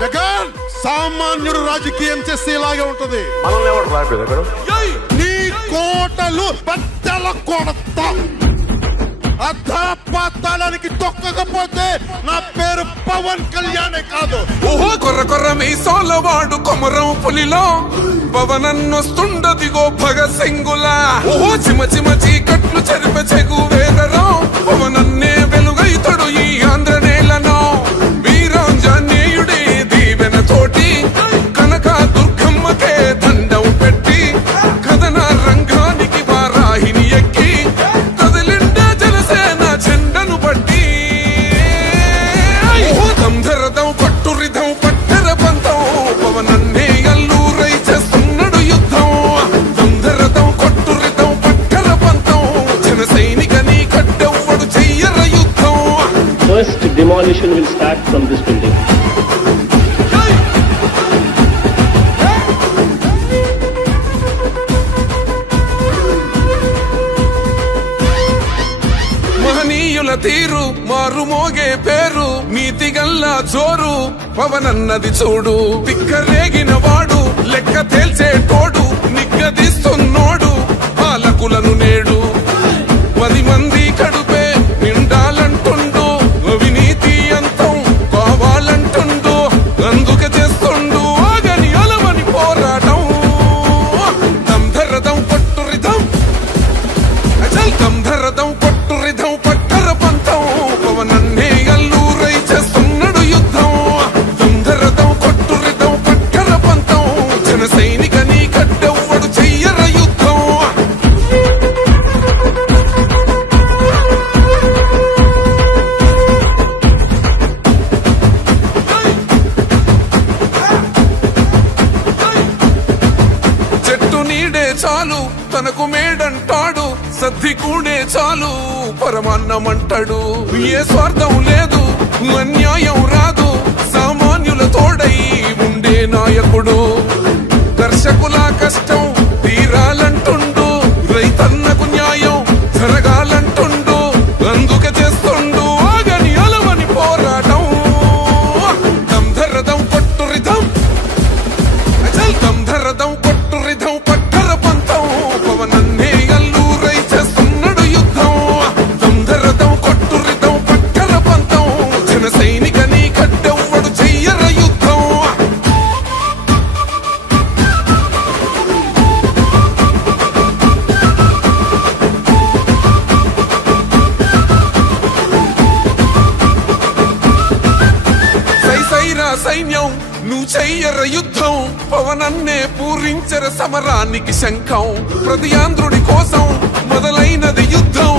జగన్ సామాన్యుడు రాజకీయం చేస్తే ఇలాగే ఉంటది. నీ కోటలు బద్దల కొడతా. అధాపాతాళానికి తొక్కకపోతే నా పేరు పవన్ కళ్యాణే కాదు. ఓహో కొర్ర కొర్ర మీసాల వాడు కొమరం పులిలో పవనన్నొస్తుండదిగో భగత్ సింగులా. ఓహో చిమ చిమ చీకట్లు చెరిప చెగు వేదరో పవనన్నే వెలుగైతడు ఈ ఆంధ్ర నేలను. వీరాంజనేయుడే దీవెన తోటి కనక దుర్గమ్మకే దండం పెట్టి కథన రంగానికి వారాహిని ఎక్కి కదిలిండ జనసేన జెండను పట్టి దంధరదం పట్టురిధం పట్టర పంతం పవనన్నే అల్లూరై చేస్తున్నాడు యుద్ధం. దంధరదం కొట్టురిధం పట్టర పంతం జన సైనికని కట్టెవ్వడు చెయ్యర యుద్ధం. First demolition will start from this building. మహనీయుల తీరు మారుమోగే పేరు నీతిగల్లా జోరు పవనన్నది చూడు. పిక్కరేగిన వాడు లెక్క తేల్చేటోడు నిగ్గదీస్తున్నోడు పాలకులను నేడు. 10 మంది కడుపే నిండాలంటుండు అవినీతి అంతం కావాలంటుండు. అందుకే చేస్తుండు ఆగని అలవని పోరాటం. దంధరదం పట్టురిధం అచల్ దంధరదం పట్టురిధం పట్టర పంతం పవనన్నే అల్లూరై చేస్తున్నాడు యుద్ధం. దంధరదం కొట్టురిధం పట్టర పంతం జన సైనికని కట్టెవ్వడు చెయ్యర యుద్ధం. చెట్టు నీడే చాలు తనకు మేడంటాడు సద్ది కూడే చాలు పరమాన్నమంటాడు. ఏ స్వార్థం లేదు అన్యాయం రాదు సామాన్యుల తోడై ఉండే నాయకుడు. దర్శకుల కష్టం తీరాలంటుండు రైతన్నకు న్యాయం జరగాలంటుండు. అందుకే చేస్తుండు ఆగని అలవని పోరాటం. దంధరదం కొట్టురిధం అచల్ దంధరదం కొట్టురిధం పట్టర పంతం పవనన్నే అల్లూరై చేస్తున్నాడు యుద్ధం. దంధరదం కొట్టురిధం పట్టర పంతం జన సైనికని కట్టెవ్వడు చెయ్యర యుద్ధం. సైసైరా సైన్యం నువ్వు చెయ్యర యుద్ధం. పవనన్నే పూరించర సమరానికి శంఖం. ప్రతి ఆంధ్రుడి కోసం మొదలైనది యుద్ధం.